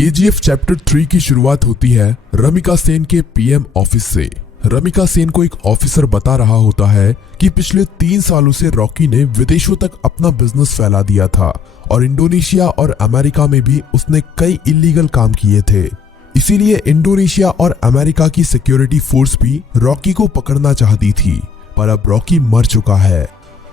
KGF chapter 3 की शुरुआत होती है रमिका सेन के पीएम ऑफिस से। रमिका सेन को एक ऑफिसर बता रहा होता है कि पिछले 3 सालों से रॉकी ने विदेशों तक अपना बिजनेस फैला दिया था और इंडोनेशिया और अमेरिका में भी उसने कई इलीगल काम किए थे। इसीलिए इंडोनेशिया और अमेरिका की सिक्योरिटी फोर्स भी रॉकी को पकड़ना चाहती थी, पर अब रॉकी मर चुका है।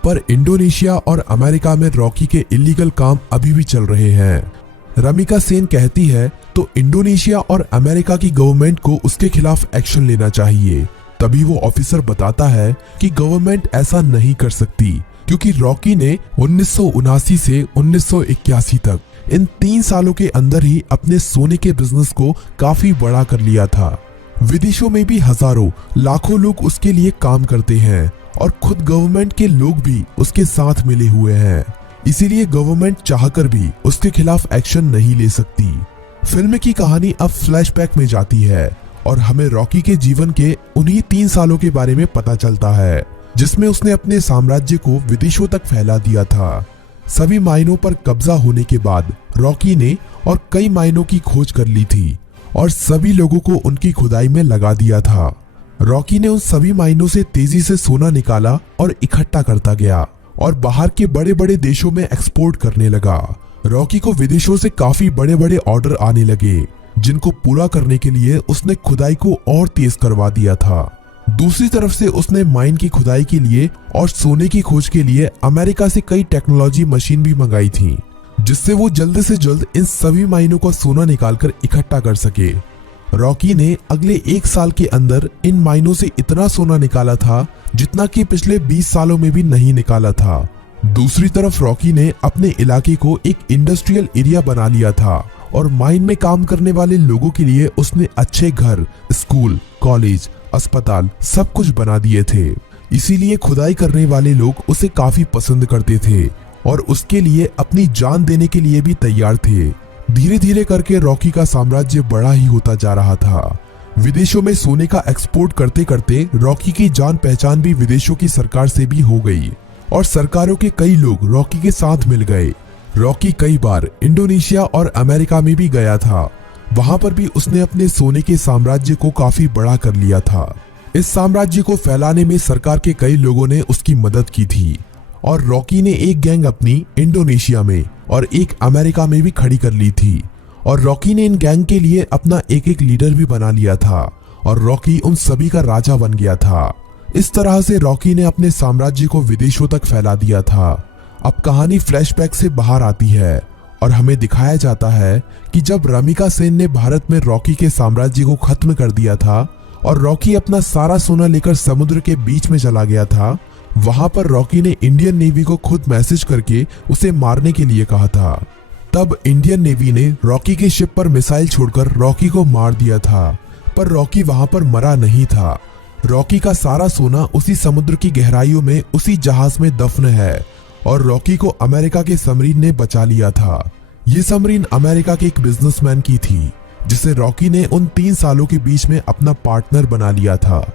पर इंडोनेशिया और अमेरिका में रॉकी के इलीगल काम अभी भी चल रहे हैं। रमिका सेन कहती है तो इंडोनेशिया और अमेरिका की गवर्नमेंट को उसके खिलाफ एक्शन लेना चाहिए। तभी वो ऑफिसर बताता है कि गवर्नमेंट ऐसा नहीं कर सकती, क्योंकि रॉकी ने 1979 से 1981 तक इन 3 सालों के अंदर ही अपने सोने के बिजनेस को काफी बड़ा कर लिया था। विदेशों में भी हजारों लाखों लोग उसके लिए काम करते हैं और खुद गवर्नमेंट के लोग भी उसके साथ मिले हुए हैं। इसीलिए गवर्नमेंट चाहकर भी उसके खिलाफ एक्शन नहीं ले सकती। फिल्म की कहानी अब फ्लैशबैक में जाती है और हमें रॉकी के जीवन के उन्हीं 3 सालों के बारे में पता चलता है, जिसमें उसने अपने साम्राज्य को विदेशों तक फैला दिया था। सभी माइनों पर कब्जा होने के बाद रॉकी ने और कई माइनों की खोज कर ली थी और सभी लोगों को उनकी खुदाई में लगा दिया था। रॉकी ने उन सभी माइनों से तेजी से सोना निकाला और इकट्ठा करता गया और बाहर के बड़े बड़े देशों में एक्सपोर्ट करने लगा। रॉकी को विदेशों से काफी बड़े बड़े ऑर्डर आने लगे, जिनको पूरा करने के लिए उसने खुदाई को और तेज करवा दिया था। दूसरी तरफ से उसने माइन की खुदाई के लिए और सोने की खोज के लिए अमेरिका से कई टेक्नोलॉजी मशीन भी मंगाई थी, जिससे वो जल्द से जल्द इन सभी माइनों का सोना निकालकर इकट्ठा कर सके। रॉकी ने अगले 1 साल के अंदर इन माइनों से इतना सोना निकाला था जितना कि पिछले 20 सालों में भी नहीं निकाला था। दूसरी तरफ रॉकी ने अपने इलाके को एक इंडस्ट्रियल एरिया बना लिया था और माइन में काम करने वाले लोगों के लिए उसने अच्छे घर, स्कूल, कॉलेज, अस्पताल सब कुछ बना दिए थे। इसीलिए खुदाई करने वाले लोग उसे काफी पसंद करते थे और उसके लिए अपनी जान देने के लिए भी तैयार थे। धीरे धीरे करके रॉकी का साम्राज्य बड़ा ही होता जा रहा था। विदेशों में सोने का एक्सपोर्ट करते करते रॉकी की जान पहचान भी विदेशों की सरकार से भी हो गई और सरकारों के कई लोग रॉकी के साथ मिल गए। रॉकी कई बार इंडोनेशिया और अमेरिका में भी गया था। वहां पर भी उसने अपने सोने के साम्राज्य को काफी बड़ा कर लिया था। इस साम्राज्य को फैलाने में सरकार के कई लोगों ने उसकी मदद की थी और रॉकी ने एक गैंग अपनी इंडोनेशिया में और एक अमेरिका में भी खड़ी कर ली थी और रॉकी ने इन गैंग के लिए अपना एक एक लीडर भी बना लिया था और रॉकी उन सभी का राजा बन गया था। इस तरह से रॉकी ने अपने साम्राज्य को विदेशों तक फैला दिया था। अब कहानी फ्लैशबैक से बाहर आती है और हमें दिखाया जाता है कि जब रमिका सेन ने भारत में रॉकी के साम्राज्य को खत्म कर दिया था और रॉकी अपना सारा सोना लेकर समुद्र के बीच में चला गया था, वहां पर रॉकी ने इंडियन नेवी को खुद मैसेज करके उसे मारने के लिए कहा था। तब इंडियन नेवी ने रॉकी के शिप पर मिसाइल छोड़कर रॉकी को मार दिया था, पर रॉकी वहां पर मरा नहीं था। रॉकी का सारा सोना उसी समुद्र की गहराइयों में उसी जहाज में दफन है और रॉकी को अमेरिका के सबमरीन ने बचा लिया था। ये सबमरीन अमेरिका के एक बिजनेसमैन की थी, जिसे रॉकी ने उन 3 सालों के बीच में अपना पार्टनर बना लिया था।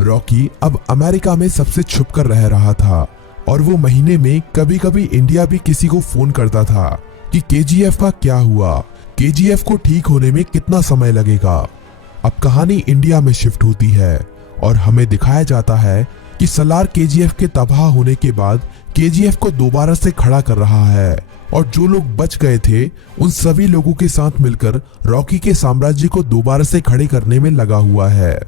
रॉकी अब अमेरिका में सबसे छुपकर रह रहा था और वो महीने में कभी कभी इंडिया भी किसी को फोन करता था कि केजीएफ का क्या हुआ, केजीएफ को ठीक होने में कितना समय लगेगा। अब कहानी इंडिया में शिफ्ट होती है और हमें दिखाया जाता है कि सलार केजीएफ के तबाह होने के बाद केजीएफ को दोबारा से खड़ा कर रहा है और जो लोग बच गए थे उन सभी लोगों के साथ मिलकर रॉकी के साम्राज्य को दोबारा से खड़े करने में लगा हुआ है।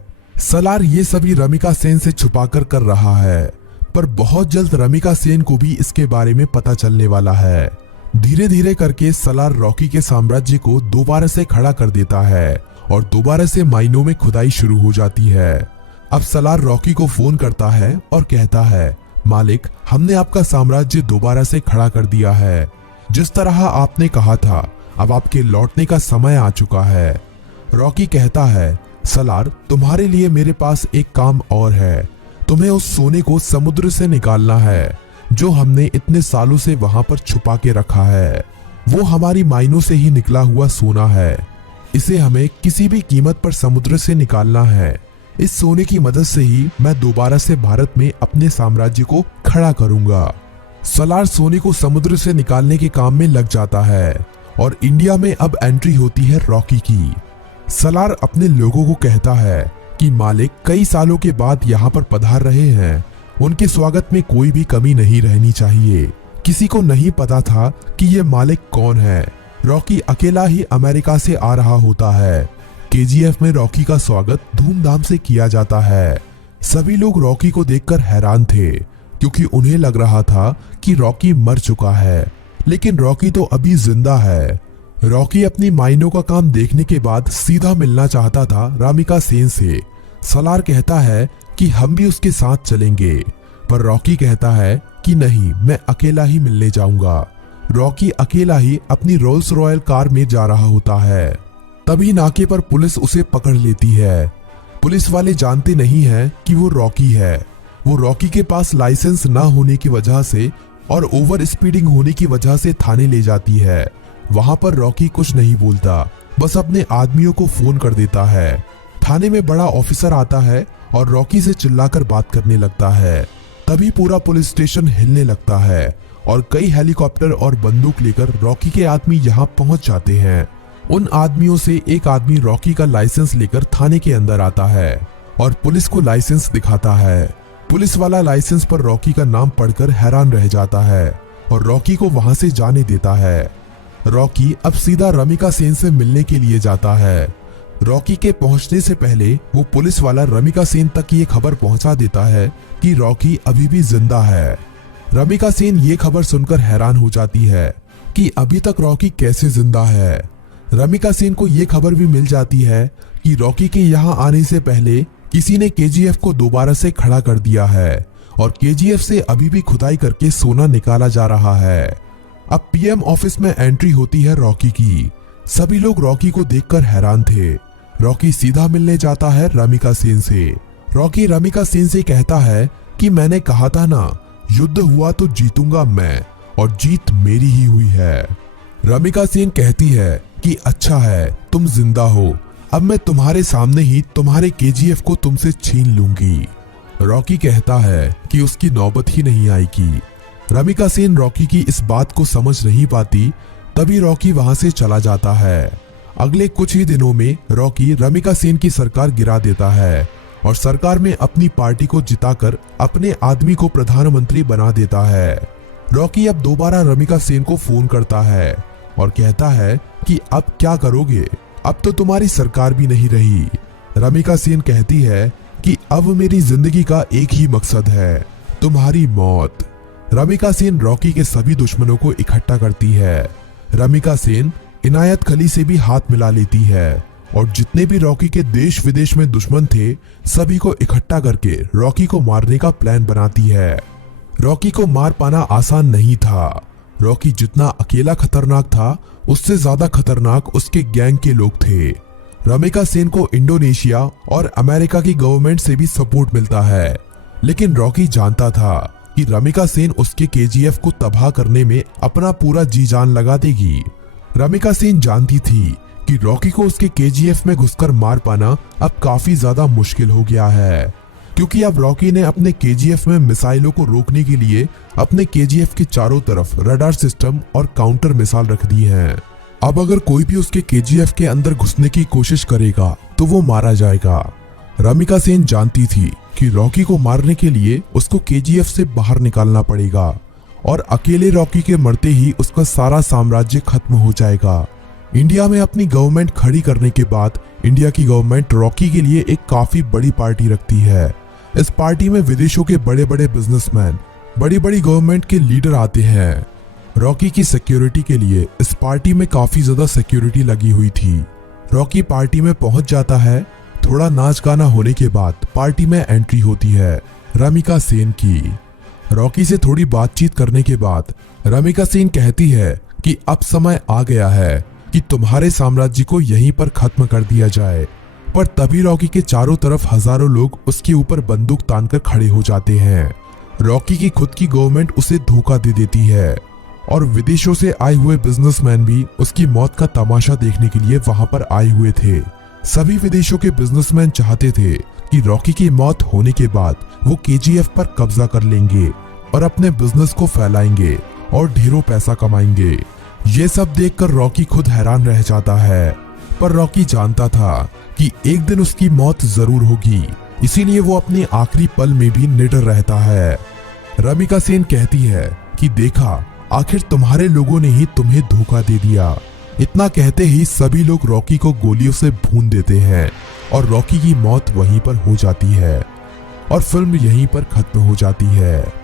सलार ये सभी रमिका सेन से छुपाकर कर रहा है, पर बहुत जल्द रमिका सेन को भी इसके बारे में पता चलने वाला है। धीरे धीरे करके सलार रॉकी के साम्राज्य को दोबारा से खड़ा कर देता है और दोबारा से माइनों में खुदाई शुरू हो जाती है। अब सलार रॉकी को फोन करता है और कहता है, मालिक, हमने आपका साम्राज्य दोबारा से खड़ा कर दिया है। जिस तरह आपने कहा था, अब आपके लौटने का समय आ चुका है। रॉकी कहता है, सलार, तुम्हारे लिए मेरे पास एक काम और है। तुम्हें उस सोने को समुद्र से निकालना है जो हमने इतने सालों से वहां पर छुपा के रखा है। वो हमारी माइनों से ही निकला हुआ सोना है। इसे हमें किसी भी कीमत पर समुद्र से निकालना है। इस सोने की मदद से ही मैं दोबारा से भारत में अपने साम्राज्य को खड़ा करूंगा। सलार सोने को समुद्र से निकालने के काम में लग जाता है और इंडिया में अब एंट्री होती है रॉकी की। सलार अपने लोगों को कहता है कि मालिक कई सालों के बाद यहाँ पर पधार रहे हैं, उनके स्वागत में कोई भी कमी नहीं रहनी चाहिए। किसी को नहीं पता था कि ये मालिक कौन है। रॉकी अकेला ही अमेरिका से आ रहा होता है। केजीएफ में रॉकी का स्वागत धूमधाम से किया जाता है। सभी लोग रॉकी को देखकर हैरान थे, क्योंकि उन्हें लग रहा था कि रॉकी मर चुका है, लेकिन रॉकी तो अभी जिंदा है। रॉकी अपनी माइनों का काम देखने के बाद सीधा मिलना चाहता था रमिका सेन से। सलार कहता है कि हम भी उसके साथ चलेंगे, पर रॉकी कहता है कि नहीं, मैं अकेला ही मिलने जाऊंगा। रॉकी अकेला ही अपनी रोल्स रॉयल कार में जा रहा होता है। तभी नाके पर पुलिस उसे पकड़ लेती है। पुलिस वाले जानते नहीं हैं कि वो रॉकी है। वो रॉकी के पास लाइसेंस ना होने की वजह से और ओवर स्पीडिंग होने की वजह से थाने ले जाती है। वहां पर रॉकी कुछ नहीं बोलता, बस अपने आदमियों को फोन कर देता है। थाने में बड़ा ऑफिसर आता है और रॉकी से चिल्लाकर बात करने लगता है। तभी पूरा पुलिस स्टेशन हिलने लगता है और कई हेलीकॉप्टर और बंदूक लेकर रॉकी के आदमी यहाँ पहुंच जाते हैं। उन आदमियों से एक आदमी रॉकी का लाइसेंस लेकर थाने के अंदर आता है और पुलिस को लाइसेंस दिखाता है। पुलिस वाला लाइसेंस पर रॉकी का नाम पढ़कर हैरान रह जाता है और रॉकी को वहां से जाने देता है। रॉकी अब सीधा रमिका सेन से मिलने के लिए जाता है। रॉकी के पहुंचने से पहले वो पुलिस वाला रमिका सेन तक ये खबर पहुंचा देता है कि रॉकी अभी भी जिंदा है। रमिका सेन ये खबर सुनकर हैरान हो जाती है कि अभी तक रॉकी कैसे जिंदा है। रमिका सेन को ये खबर भी मिल जाती है कि रॉकी के यहाँ आने से पहले किसी ने केजीएफ को दोबारा से खड़ा कर दिया है और केजीएफ से अभी भी खुदाई करके सोना निकाला जा रहा है। अब पीएम ऑफिस में एंट्री होती है रॉकी की। सभी लोग रॉकी को देखकर हैरान थे। रॉकी सीधा मिलने जाता है रमिका सेन से। रॉकी रमिका सेन से कहता है कि मैंने कहा था ना, युद्ध हुआ तो जीतूंगा मैं, और जीत मेरी ही हुई है। रमिका सेन कहती है कि अच्छा है तुम जिंदा हो, अब मैं तुम्हारे सामने ही तुम्हारे केजीएफ को तुमसे छीन लूंगी। रॉकी कहता है कि उसकी नौबत ही नहीं आएगी। रमिका सेन रॉकी की इस बात को समझ नहीं पाती। तभी रॉकी वहां से चला जाता है। अगले कुछ ही दिनों में रॉकी रमिका सेन की सरकार गिरा देता है और सरकार में अपनी पार्टी को जिताकर अपने आदमी को प्रधानमंत्री बना देता है। रॉकी अब दोबारा रमिका सेन को फोन करता है और कहता है कि अब क्या करोगे, अब तो तुम्हारी सरकार भी नहीं रही। रमिका सेन कहती है कि अब मेरी जिंदगी का एक ही मकसद है, तुम्हारी मौत। रमिका सेन रॉकी के सभी दुश्मनों को इकट्ठा करती है। रमिका सेन इनायत खली से भी हाथ मिला लेती है और जितने भी रॉकी के देश विदेश में दुश्मन थे सभी को इकट्ठा करके रॉकी को मारने का प्लान बनाती है। रॉकी को मार पाना आसान नहीं था। रॉकी जितना अकेला खतरनाक था उससे ज्यादा खतरनाक उसके गैंग के लोग थे। रमिका सेन को इंडोनेशिया और अमेरिका की गवर्नमेंट से भी सपोर्ट मिलता है, लेकिन रॉकी जानता था कि रमिका सेन उसके केजीएफ को तबाह करने में अपना पूरा जी जान लगा देगी। रमिका सेन जानती थी कि रॉकी को उसके केजीएफ में घुसकर मार पाना अब काफी ज्यादा मुश्किल हो गया है, क्योंकि अब रॉकी ने अपने केजीएफ में मिसाइलों को रोकने के लिए अपने केजीएफ के चारों तरफ रडार सिस्टम और काउंटर मिसाइल रख दी हैं। अब अगर कोई भी उसके केजीएफ के अंदर घुसने की कोशिश करेगा तो वो मारा जाएगा। रमिका सेन जानती थी कि रॉकी को मारने के लिए उसको केजीएफ से बाहर निकालना पड़ेगा और अकेले रॉकी के मरते ही उसका सारा साम्राज्य खत्म हो जाएगा। इंडिया में अपनी गवर्नमेंट खड़ी करने के बाद इंडिया की गवर्नमेंट रॉकी के लिए एक काफी बड़ी पार्टी रखती है। इस पार्टी में विदेशों के बड़े बड़े बिजनेसमैन, बड़ी बड़ी गवर्नमेंट के लीडर आते हैं। रॉकी की सिक्योरिटी के लिए इस पार्टी में काफी ज्यादा सिक्योरिटी लगी हुई थी। रॉकी पार्टी में पहुंच जाता है। थोड़ा नाच गाना होने के बाद पार्टी में एंट्री होती है रमिका सेन की। रॉकी से थोड़ी बातचीत करने के बाद रमिका सेन कहती है कि अब समय आ गया है कि तुम्हारे साम्राज्य को यहीं पर खत्म कर दिया जाए। पर तभी रॉकी के चारों तरफ हजारों लोग उसके ऊपर बंदूक तानकर खड़े हो जाते हैं। रॉकी की खुद की गवर्नमेंट उसे धोखा दे देती है और विदेशों से आए हुए बिजनेसमैन भी उसकी मौत का तमाशा देखने के लिए वहां पर आए हुए थे। सभी विदेशों के बिजनेसमैन चाहते थे कि रॉकी की मौत होने के बाद वो केजीएफ पर कब्जा कर लेंगे और अपने बिजनेस को फैलाएंगे और ढेरों पैसा कमाएंगे। ये सब देखकर रॉकी खुद हैरान रह जाता है, पर रॉकी जानता था कि एक दिन उसकी मौत जरूर होगी, इसीलिए वो अपने आखिरी पल में भी निडर रहता है। रमिका सेन कहती है कि देखा, आखिर तुम्हारे लोगों ने ही तुम्हें धोखा दे दिया। इतना कहते ही सभी लोग रॉकी को गोलियों से भून देते हैं और रॉकी की मौत वहीं पर हो जाती है और फिल्म यहीं पर खत्म हो जाती है।